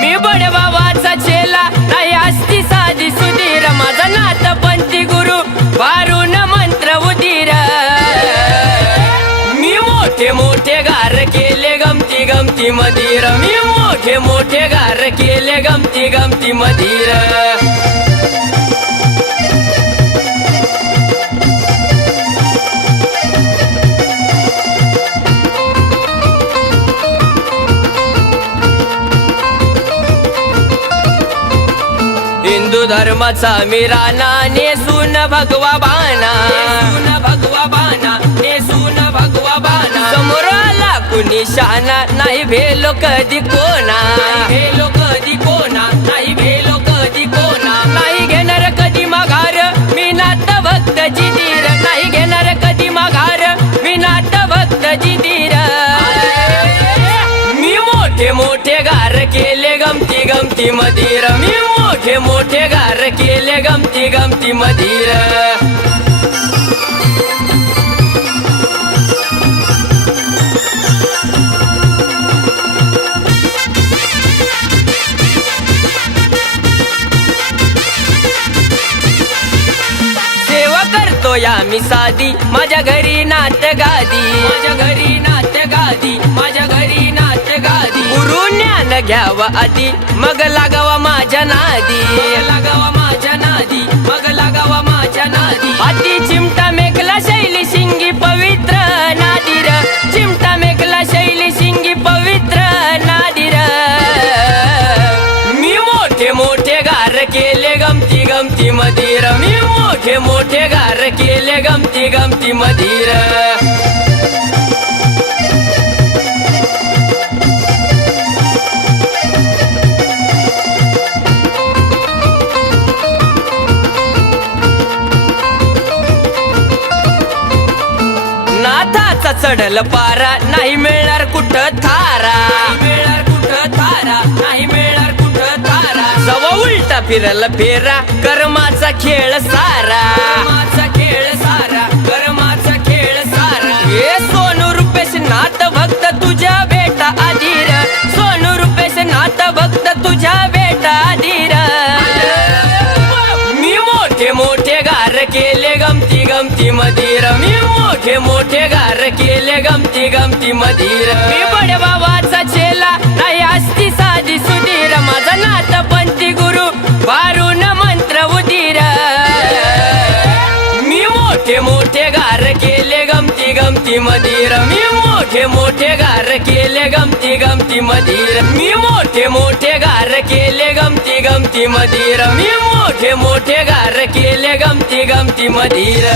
मी बडे बाबाचा चेला नाही असती साधी सुधीर माझा नाथ पंथी गुरु वारून मंत्र उदीर मी मोठे मोठे गार केले गमती गमती मधीर मी मोठे मोठे गार केले गमती गमती मधीर हिंदू धर्माचा मी राणा नेसून भगवा बाणा भगवा बाणा नेसून भगवा बाणा समोर आला कुणी शाना नाही भेलो कधी कोणा भेलो कधी कोणा नाही भेलो कधी कोणा नाही घेणार कधी माघार मी नाथ भक्त जिधीर नाही घेणार कधी माघार मी नाथ भक्त जिधीर मी मोठे मोठे गार केले गमती गमती मधीर मी मोठे मोठे गार केले गमती गमती मधीर सेवा करतो या मी साधी माझ्या घरी नाथ गादी माझ्या घरी नाथ गादी माझ्या घरी नाथ गादी गुरु ज्ञान घ्यावा आधी मग लागावा माझ्या नादी लागावा माझ्या नादी मग लागावा माझ्या नादी आधी चिमटा मेघला शैली शिंगी पवित्र नादीर चिमटा मेघला शैली शिंगी पवित्र नादीर मी मोठे मोठे गार केले गमती गमती मधीर मी मोठे मोठे गार केले गमती गमती मधीर नाथाचा चढल पारा नाही मिळणार कुठं थारा मिळणार कुठं थारा नाही मिळणार कुठं थारा जवा उलटा फिरल फेरा कर्माचा खेळ सारा कर्माचा खेळ सारा कर्माचा खेळ सारा हे सोनू रुपेश नाथ भक्त तुझ्या बेटा आधीर सोनू रुपेश नाथ भक्त तुझ्या बेटा आधीर मी मोठे मोठे गार केले गमती गमती मधीर मी मोठे मोठे गार केले गमती गमती मधीर मी बडे बाबाचा चेला नाही असती साधी सुधीर माझा नाथ पंथी गुरु वारून मंत्र उदीर मी मोठे मोठे गार केले गमती गमती मधीर मी मोठे मोठे गार केले गमती गमती मधीर मी मोठे मोठे गार केले गमती गमती मधीर मी मोठे मोठे गार केले गमती गमती मधीर